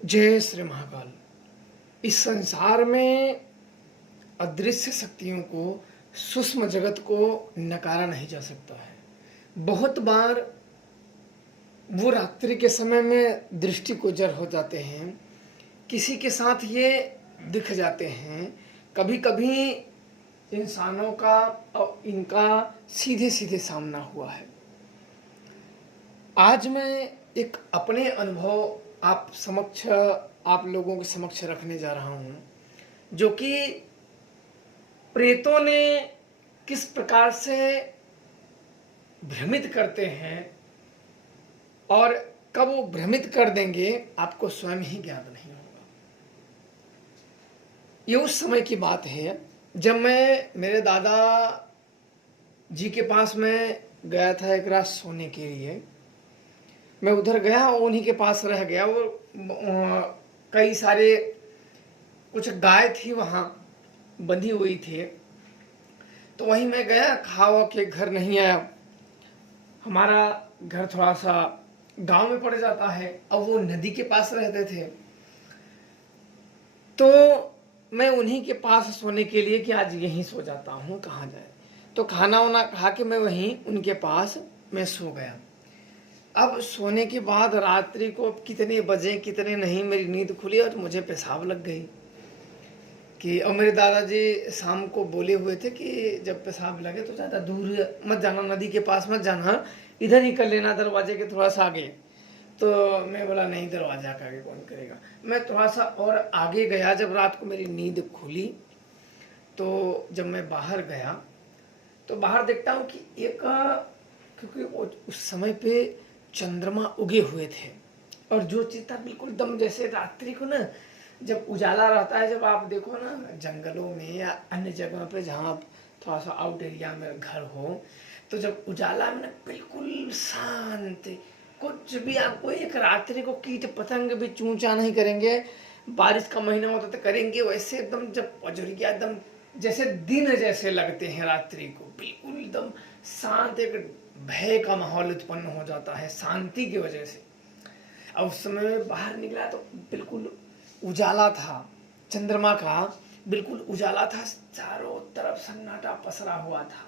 जय श्री महाकाल। इस संसार में अदृश्य शक्तियों को, सूक्ष्म जगत को नकारा नहीं जा सकता है। बहुत बार वो रात्रि के समय में दृष्टिगोचर हो जाते हैं, किसी के साथ ये दिख जाते हैं। कभी कभी इंसानों का और इनका सीधे सीधे सामना हुआ है। आज मैं एक अपने अनुभव आप लोगों के समक्ष रखने जा रहा हूँ, जो कि प्रेतों ने किस प्रकार से भ्रमित करते हैं और कब वो भ्रमित कर देंगे आपको स्वयं ही ज्ञात नहीं होगा। ये उस समय की बात है जब मैं मेरे दादा जी के पास में गया था एक रात सोने के लिए। मैं उधर गया और उन्हीं के पास रह गया। वो कई सारे कुछ गाय थी वहाँ बंधी हुई थी, तो वहीं मैं गया, खा के घर नहीं आया। हमारा घर थोड़ा सा गांव में पड़ जाता है, अब वो नदी के पास रहते थे, तो मैं उन्हीं के पास सोने के लिए कि आज यहीं सो जाता हूँ, कहाँ जाए। तो खाना वाना खा के मैं वहीं उनके पास मैं सो गया। अब सोने के बाद रात्रि को कितने बजे कितने नहीं मेरी नींद खुली और मुझे पेशाब लग गई कि, और मेरे दादाजी शाम को बोले हुए थे कि जब पेशाब लगे तो ज़्यादा दूर मत जाना, नदी के पास मत जाना, इधर ही कर लेना दरवाजे के थोड़ा सा आगे। तो मैं बोला नहीं, दरवाजा का आगे कौन करेगा। मैं थोड़ा सा और आगे गया। जब रात को मेरी नींद खुली तो जब मैं बाहर गया तो बाहर देखता हूँ कि एक, क्योंकि उस समय पे चंद्रमा उगे हुए थे और जो चीज था बिल्कुल दम जैसे रात्रि को ना जब उजाला रहता है, जब आप देखो ना जंगलों में या अन्य जगह पे जहाँ आप थोड़ा सा आउट एरिया में घर हो, तो जब उजाला में ना बिल्कुल शांत, कुछ भी आपको एक रात्रि को कीट पतंग भी चूंचा नहीं करेंगे। बारिश का महीना होता तो करेंगे, वैसे एकदम जब पजरिया एकदम जैसे दिन जैसे लगते हैं रात्रि को, बिल्कुल एकदम शांत, एक भय का माहौल उत्पन्न हो जाता है शांति की वजह से। और उस समय बाहर निकला तो बिल्कुल उजाला था, चंद्रमा का बिल्कुल उजाला था, चारों तरफ सन्नाटा पसरा हुआ था।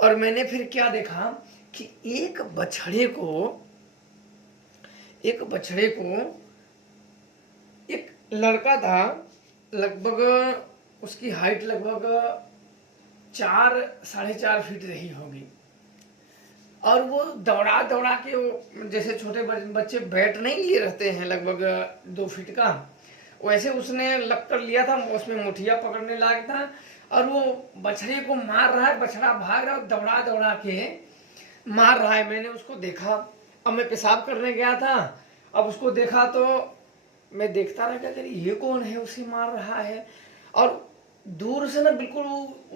और मैंने फिर क्या देखा कि एक बछड़े को एक लड़का था, लगभग उसकी हाइट लगभग 4-4.5 फीट रही होगी, और वो दौड़ा दौड़ा के, वो जैसे छोटे बच्चे बैट नहीं लिए रहते हैं लगभग 2 फीट का, वैसे उसने लग कर लिया था, उसमें मुठिया पकड़ने लगा था और वो बछड़े को मार रहा है। बछड़ा भाग रहा है, दौड़ा दौड़ा के मार रहा है। मैंने उसको देखा। अब मैं पेशाब करने गया था, अब उसको देखा तो मैं देखता रह गया, ये कौन है, उसे मार रहा है। और दूर से ना बिल्कुल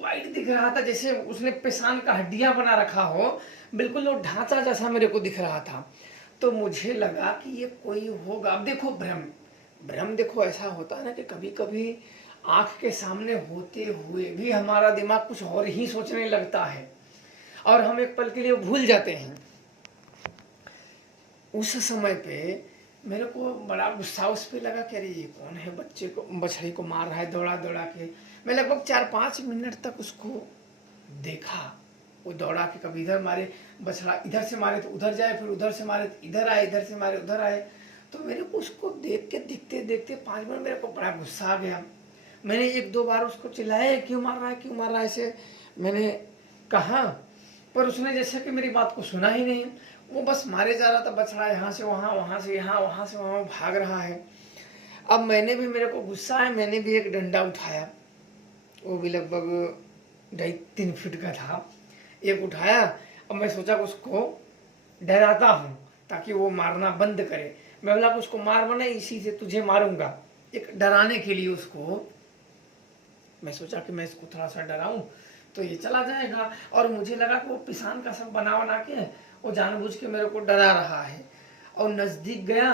वाइट दिख रहा था, जैसे उसने पेशान का हड्डियां बना रखा हो, बिल्कुल वो ढांचा जैसा मेरे को दिख रहा था। तो मुझे लगा कि ये कोई होगा। अब देखो भ्रम देखो ऐसा होता है ना कि कभी कभी आंख के सामने होते हुए भी हमारा दिमाग कुछ और ही सोचने लगता है और हम एक पल के लिए भूल जाते हैं। उस समय पे मेरे को बड़ा गुस्सा उस पर लगा कि अरे ये कौन है, बछड़ी को मार रहा है दौड़ा दौड़ा के। मैं लगभग 4-5 मिनट तक उसको देखा। वो दौड़ा के कभी इधर मारे, बछड़ा इधर से मारे तो उधर जाए, फिर उधर से मारे तो इधर आए, इधर से मारे उधर आए। तो मेरे को उसको देख के देखते देखते 5 मिनट मेरे को बड़ा गुस्सा आ गया। मैंने 1-2 बार उसको चिल्लाया, क्यों मार रहा है, क्यों मार रहा है, ऐसे मैंने कहा, पर उसने जैसे कि मेरी बात को सुना ही नहीं। वो बस मारे जा रहा था, बछड़ा यहाँ से वहाँ, वहाँ से यहाँ, वहाँ से वहाँ भाग रहा है। अब मेरे को गुस्सा है, मैंने भी एक डंडा उठाया, वो भी लगभग 2.5-3 फीट का था, एक उठाया। अब मैं सोचा कि उसको डराता हूँ ताकि वो मारना बंद करे। मैं बोला कि उसको मार बना, इसी से तुझे मारूंगा, एक डराने के लिए उसको। मैं सोचा कि मैं इसको थोड़ा सा डराऊं तो ये चला जाएगा, और मुझे लगा कि वो पिसान का सब बना के वो जानबूझ के मेरे को डरा रहा है। और नजदीक गया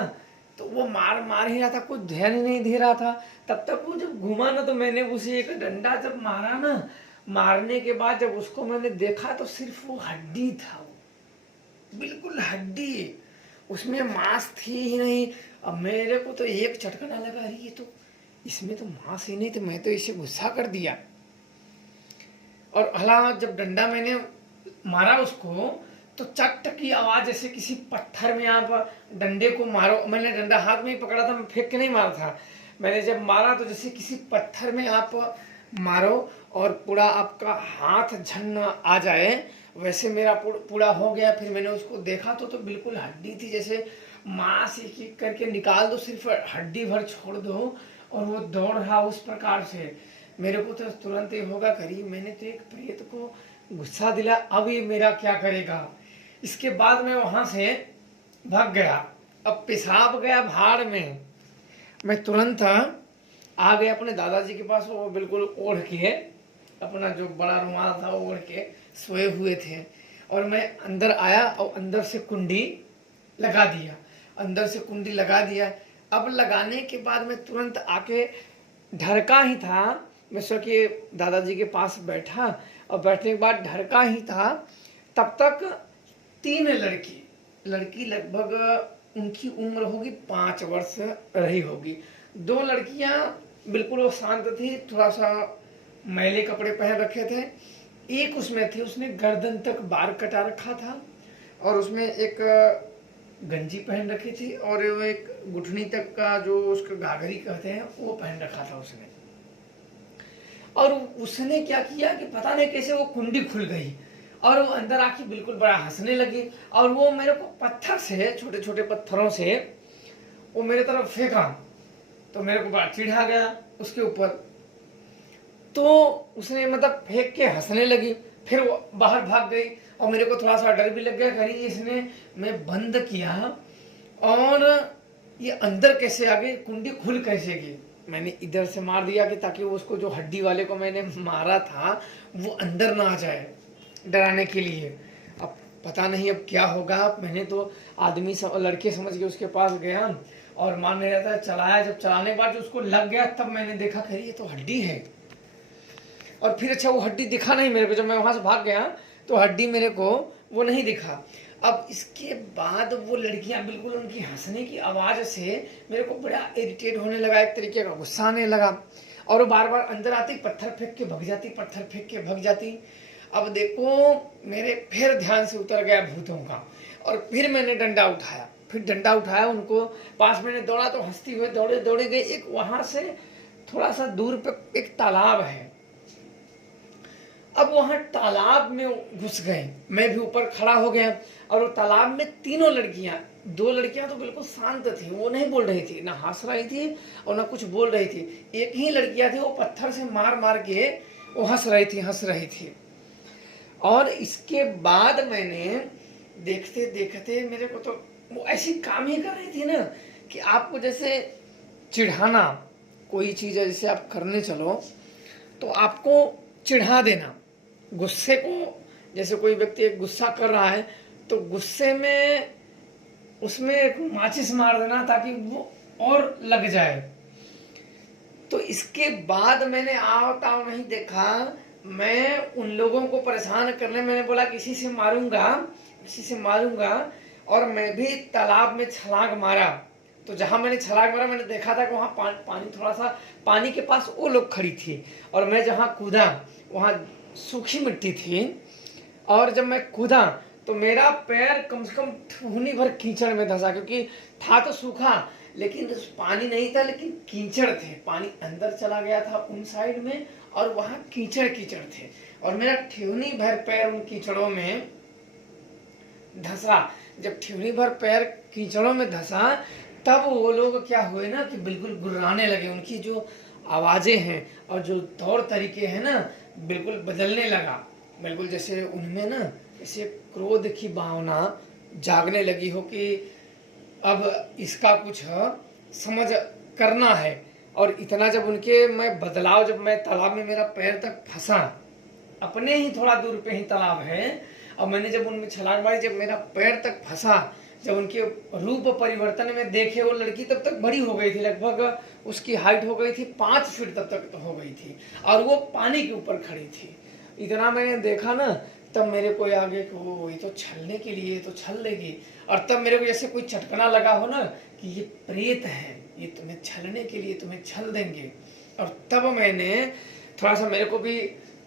तो वो मार ही रहा था, कुछ ध्यान ही नहीं दे रहा था। तब तक वो जब घुमा ना, तो मैंने उसे एक डंडा जब मारा ना, मारने के बाद जब उसको मैंने देखा तो सिर्फ वो हड्डी था, वो बिल्कुल हड्डी, उसमें मांस थी ही नहीं। अब मेरे को तो एक चटकना लगा, अरे ये तो इसमें तो मांस ही नहीं, तो मैं तो इसे गुस्सा कर दिया। और हला जब डंडा मैंने मारा उसको, तो चट की आवाज, जैसे किसी पत्थर में आप डंडे को मारो। मैंने डंडा हाथ में ही पकड़ा था, मैं फेंक के नहीं मारा था। मैंने जब मारा तो जैसे किसी पत्थर में आप मारो और पूरा आपका हाथ झन आ जाए, वैसे मेरा पूरा हो गया। फिर मैंने उसको देखा तो बिल्कुल हड्डी थी, जैसे मांस एक एक करके निकाल दो, सिर्फ हड्डी भर छोड़ दो, और वो दौड़ रहा उस प्रकार से। मेरे को तो तुरंत ये होगा, करी मैंने तो एक प्रेत को गुस्सा दिला, अब ये मेरा क्या करेगा। इसके बाद मैं वहां से भाग गया। अब पेशाब गया भाड़ में, मैं तुरंत आ गया अपने दादाजी के पास। वो बिल्कुल ओढ़ के, अपना जो बड़ा रुमाल था ओढ़ के सोए हुए थे। और मैं अंदर आया और अंदर से कुंडी लगा दिया, अंदर से कुंडी लगा दिया। अब लगाने के बाद मैं तुरंत आके ढरका ही था, मैं सो के दादाजी के पास बैठा, और बैठने के बाद ढरका ही था। तब तक 3 लड़की लगभग उनकी उम्र होगी 5 वर्ष रही होगी। 2 लड़कियां बिल्कुल वो शांत थी, थोड़ा सा मैले कपड़े पहन रखे थे। एक उसमें थी, उसने गर्दन तक बाल कटा रखा था, और उसमें एक गंजी पहन रखी थी, और वो एक घुटनी तक का जो उसका घाघरी कहते हैं वो पहन रखा था उसने। और उसने क्या किया कि पता नहीं कैसे वो कुंडी खुल गई, और वो अंदर आके बिल्कुल बड़ा हंसने लगी। और वो मेरे को पत्थर से, छोटे छोटे पत्थरों से वो मेरे तरफ फेंका, तो मेरे को बड़ा चिढ़ा गया उसके ऊपर। तो उसने मतलब फेंक के हंसने लगी, फिर वो बाहर भाग गई, और मेरे को थोड़ा सा डर भी लग गया, कहीं इसने मैं बंद किया और ये अंदर कैसे आ गई, कुंडी खुल कैसे गई। मैंने इधर से मार दिया कि ताकि वो उसको, जो हड्डी वाले को मैंने मारा था, वो अंदर ना आ जाए, डराने के लिए। अब पता नहीं अब क्या होगा। मैंने तो आदमी लड़के समझ के उसके पास गया और मारने रहता है, चलाया। जब चलाने के बाद उसको लग गया, तब मैंने देखा खैर ये तो हड्डी है। और फिर अच्छा वो हड्डी दिखा नहीं मेरे को, जब मैं वहां से भाग गया तो हड्डी मेरे को वो नहीं दिखा। अब इसके बाद वो लड़कियां बिल्कुल, उनकी हंसने की आवाज से मेरे को बड़ा इरिटेट होने लगा, एक तरीके का गुस्सा आने लगा। और वो बार बार अंदर आती, पत्थर फेंक के भग जाती, पत्थर फेंक के भग जाती। अब देखो मेरे फिर ध्यान से उतर गया भूतों का, और फिर मैंने डंडा उठाया, उनको पास मैंने दौड़ा, तो हंसती हुए दौड़े दौड़े गए। एक वहां से थोड़ा सा दूर पे एक तालाब है। अब वहां तालाब में घुस गए, मैं भी ऊपर खड़ा हो गया, और वो तालाब में 3 लड़कियां, 2 लड़कियां तो बिल्कुल शांत थी, वो नहीं बोल रही थी, ना हंस रही थी और ना कुछ बोल रही थी। एक ही लड़कियां थी, वो पत्थर से मार मार के वो हंस रही थी। और इसके बाद मैंने देखते देखते, मेरे को तो वो ऐसी काम ही कर रही थी ना, कि आपको जैसे चिढ़ाना, कोई चीज है जैसे आप करने चलो तो आपको चिढ़ा देना, गुस्से को, जैसे कोई व्यक्ति एक गुस्सा कर रहा है तो गुस्से में उसमें एक माचिस मार देना ताकि वो और लग जाए। तो इसके बाद मैंने आओ ताओ नहीं देखा, मैं उन लोगों को परेशान करने, मैंने बोला किसी से मारूंगा, और मैं भी तालाब में छलांग मारा। तो जहां मैंने छलांग मारा, मैंने देखा था कि वहां पानी, थोड़ा सा पानी के पास वो लोग खड़ी थी, और मैं जहां कूदा वहां सूखी मिट्टी थी। और जब मैं कूदा तो मेरा पैर कम से कम ठूनी भर कीचड़ में धंसा, क्योंकि था तो सूखा लेकिन पानी नहीं था, लेकिन कीचड़ थे, पानी अंदर चला गया था उन साइड में, और वहां कीचड़ थे, और मेरा ठेवनी भर पैर उन कीचड़ों में धंसा। जब ठेवनी भर पैर कीचड़ों में धंसा, तब वो लोग क्या हुए ना कि बिल्कुल गुर्राने लगे, उनकी जो आवाजें हैं और जो तौर तरीके हैं ना, बिल्कुल बदलने लगा। बिल्कुल जैसे उनमें ना ऐसे क्रोध की भावना जागने लगी हो कि अब इसका कुछ समझ करना है। और इतना जब उनके मैं बदलाव, जब मैं तालाब में मेरा पैर तक फंसा, अपने ही थोड़ा दूर पे ही तालाब है, और मैंने जब उनमें छलांग मारी, जब मेरा पैर तक फंसा, जब उनके रूप परिवर्तन में देखे, वो लड़की तब तक बड़ी हो गई थी, लगभग उसकी हाइट हो गई थी 5 फीट तब तक तो हो गई थी, और वो पानी के ऊपर खड़ी थी। इतना मैंने देखा ना, तब मेरे को आगे कि वो ये तो छलने के लिए तो छल लेगी। और तब मेरे को जैसे कोई चटकना लगा हो ना कि ये प्रेत है, ये तुम्हें छलने के लिए तुम्हें छल देंगे। और तब मैंने थोड़ा सा, मेरे को भी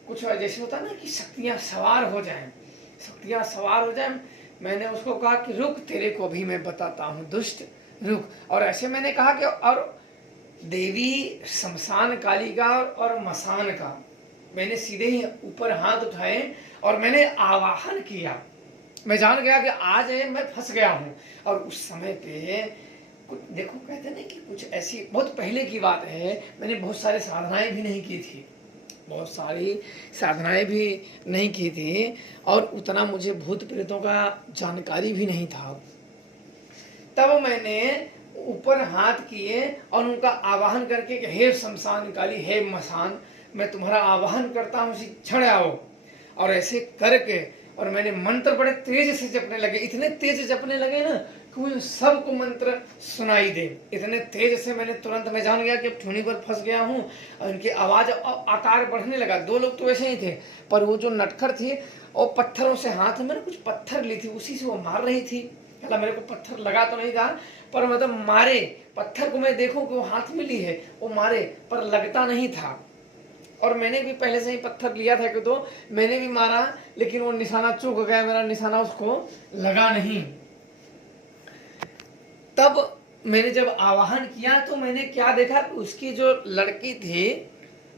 कुछ जैसे होता है ना कि शक्तियाँ सवार हो जाएं, शक्तियाँ सवार हो जाएं। मैंने उसको कहा कि रुक, तेरे को भी मैं बताता हूँ दुष्ट, रुक। और ऐसे मैंने कहा कि और देवी शमशान कालिका और मसान का मैंने सीधे ही ऊपर हाथ उठाए और मैंने आवाहन किया। मैं जान गया कि आज मैं फंस गया हूँ। और उस समय पे कुछ देखो, कहते ना कि कुछ ऐसी, बहुत पहले की बात है, मैंने बहुत सारी साधनाएं भी नहीं की थी, बहुत सारी साधनाएं भी नहीं की थी, और उतना मुझे भूत प्रेतों का जानकारी भी नहीं था। तब मैंने ऊपर हाथ किए और उनका आवाहन करके कि हे शमशान काली, हे मसान, मैं तुम्हारा आवाहन करता हूँ, इसी क्षण आओ। और ऐसे करके और मैंने मंत्र बड़े तेज से जपने लगे, इतने तेज जपने लगे ना कि मुझे सबको मंत्र सुनाई दे। इतने तेज से मैंने तुरंत, मैं जान गया कि अब ठूनी पर फंस गया हूँ। और उनकी आवाज आकार बढ़ने लगा। 2 लोग तो वैसे ही थे, पर वो जो नटखट थी और पत्थरों से, हाथ में कुछ पत्थर ली थी, उसी से वो मार रही थी। मतलब मेरे को पत्थर लगा तो नहीं था, पर मतलब मारे पत्थर को, मैं देखूं कि वो हाथ में ली है, वो मारे पर लगता नहीं था। और मैंने भी पहले से ही पत्थर लिया था कि तो मैंने भी मारा, लेकिन वो निशाना चूक गया, मेरा निशाना उसको लगा नहीं। तब मैंने जब आवाहन किया तो मैंने क्या देखा, उसकी जो लड़की थी,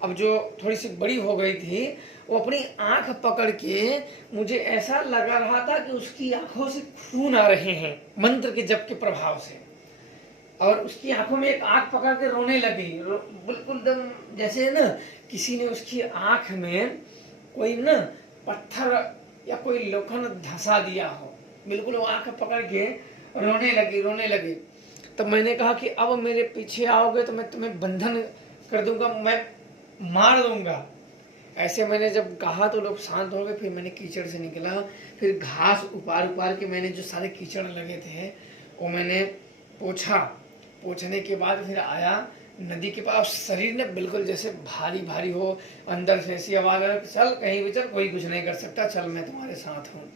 अब जो थोड़ी सी बड़ी हो गई थी, वो अपनी आंख पकड़ के, मुझे ऐसा लगा रहा था कि उसकी आंखों से खून आ रहे हैं मंत्र के जप के प्रभाव से। और उसकी आंखों में एक आंख पकड़ के रोने लगी, बिल्कुल एकदम जैसे ना किसी ने उसकी आंख में कोई ना पत्थर या कोई लोखंड धंसा दिया हो, बिल्कुल वो आंख पकड़ के रोने लगी। तब मैंने कहा कि अब मेरे पीछे आओगे तो मैं तुम्हें बंधन कर दूंगा, मैं मार दूंगा। ऐसे मैंने जब कहा तो लोग शांत हो गए। फिर मैंने कीचड़ से निकला, फिर घास उपार के मैंने जो सारे कीचड़ लगे थे वो मैंने पोछा। पोछने के बाद फिर आया नदी के पास। शरीर ने बिल्कुल जैसे भारी भारी हो, अंदर से ऐसी आवाज आ, चल कहीं भी चल, कोई कुछ नहीं कर सकता, चल मैं तुम्हारे साथ हूँ।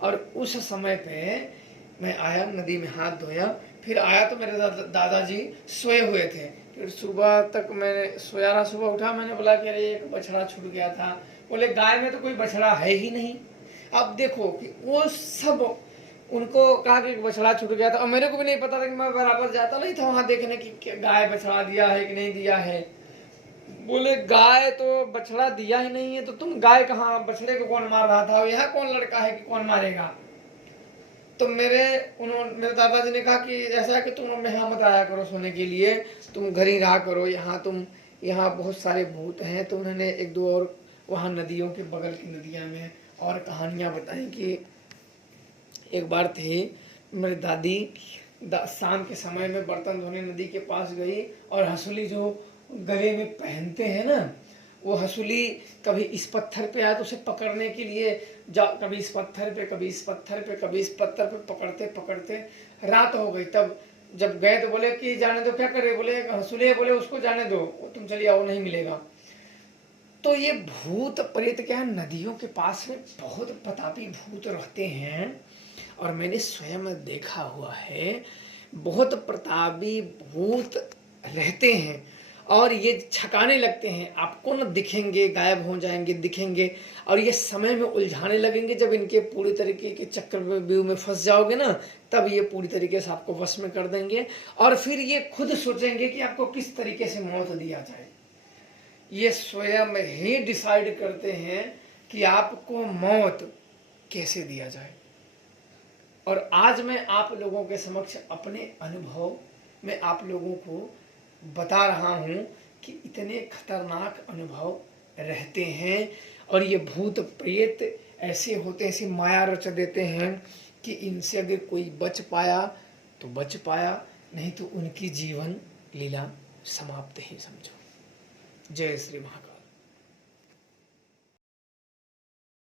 और उस समय पे मैं आया, नदी में हाथ धोया, फिर आया तो मेरे दादाजी सोए हुए थे। फिर सुबह तक मैंने सोया रहा, सुबह उठा, मैंने बोला कि अरे एक बछड़ा छूट गया था। बोले गाय में तो कोई बछड़ा है ही नहीं। अब देखो कि वो सब, उनको कहा कि बछड़ा छूट गया था, और मेरे को भी नहीं पता था कि मैं बराबर जाता नहीं था वहां देखने की गाय बछड़ा दिया है कि नहीं दिया है। बोले गाय तो बछड़ा दिया ही नहीं है, तो तुम गाय कहाँ, बछड़े को कौन मार रहा था, यहाँ कौन लड़का है कि कौन मारेगा। तो मेरे दादाजी ने कहा कि ऐसा कि तुम यहाँ मत आया करो सोने के लिए, तुम घर ही रहा करो, यहाँ बहुत सारे भूत हैं। तो उन्होंने 1-2 और वहाँ नदियों के बगल की नदियाँ में और कहानियाँ बताई कि एक बार थे मेरी दादी शाम के समय में बर्तन धोने नदी के पास गई, और हंसुली जो गले में पहनते हैं ना, वो हंसुली कभी इस पत्थर पे आया तो उसे पकड़ने के लिए कभी इस पत्थर पे, कभी इस पत्थर पे, कभी इस पत्थर पे, पकड़ते पकड़ते रात हो गई। तब जब गए तो बोले कि जाने दो, क्या करे, बोले हंसुली है, बोले उसको जाने दो, तुम चलिए आओ, नहीं मिलेगा। तो ये भूत प्रेत क्या है, नदियों के पास में बहुत प्रतापी भूत रहते हैं, और मैंने स्वयं देखा हुआ है, बहुत प्रतापी भूत रहते हैं। और ये छकाने लगते हैं, आपको न दिखेंगे, गायब हो जाएंगे, दिखेंगे, और ये समय में उलझाने लगेंगे। जब इनके पूरी तरीके के चक्रव्यूह में फंस जाओगे ना, तब ये पूरी तरीके से आपको वश में कर देंगे, और फिर ये खुद सोचेंगे कि आपको किस तरीके से मौत दिया जाए। ये स्वयं ही डिसाइड करते हैं कि आपको मौत कैसे दिया जाए। और आज मैं आप लोगों के समक्ष अपने अनुभव में आप लोगों को बता रहा हूं कि इतने खतरनाक अनुभव रहते हैं, और ये भूत प्रेत ऐसे होते हैं, ऐसी माया रच देते हैं कि इनसे अगर कोई बच पाया तो बच पाया, नहीं तो उनकी जीवन लीला समाप्त ही समझो। जय श्री महाकाल।